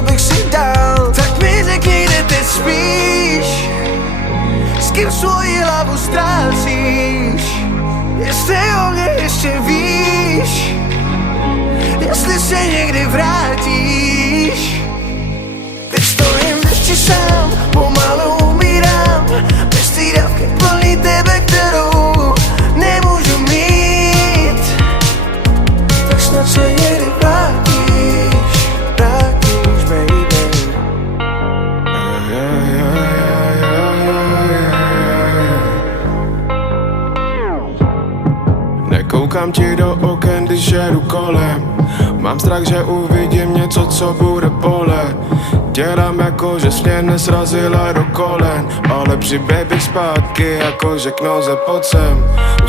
co bych si dal. Tak mi řekni, kde teď spíš, s kým svoji hlavu ztrácíš, jestli o mě ještě víš, jestli se někdy vrátíš. Teď stojím v dešti sám, pomalu umírám, bez té dávky plný tebe, kterou nemůžu mít. Tak snad se někdy vrátíš, baby. Nekoukám ti do oken, když jedu kolem. Mám strach, že uvidím něco, co bude bolet. Dělám jako, že jsi mě nesrazila do kolen, ale přiběh bych zpátky, jako že k noze pod sem.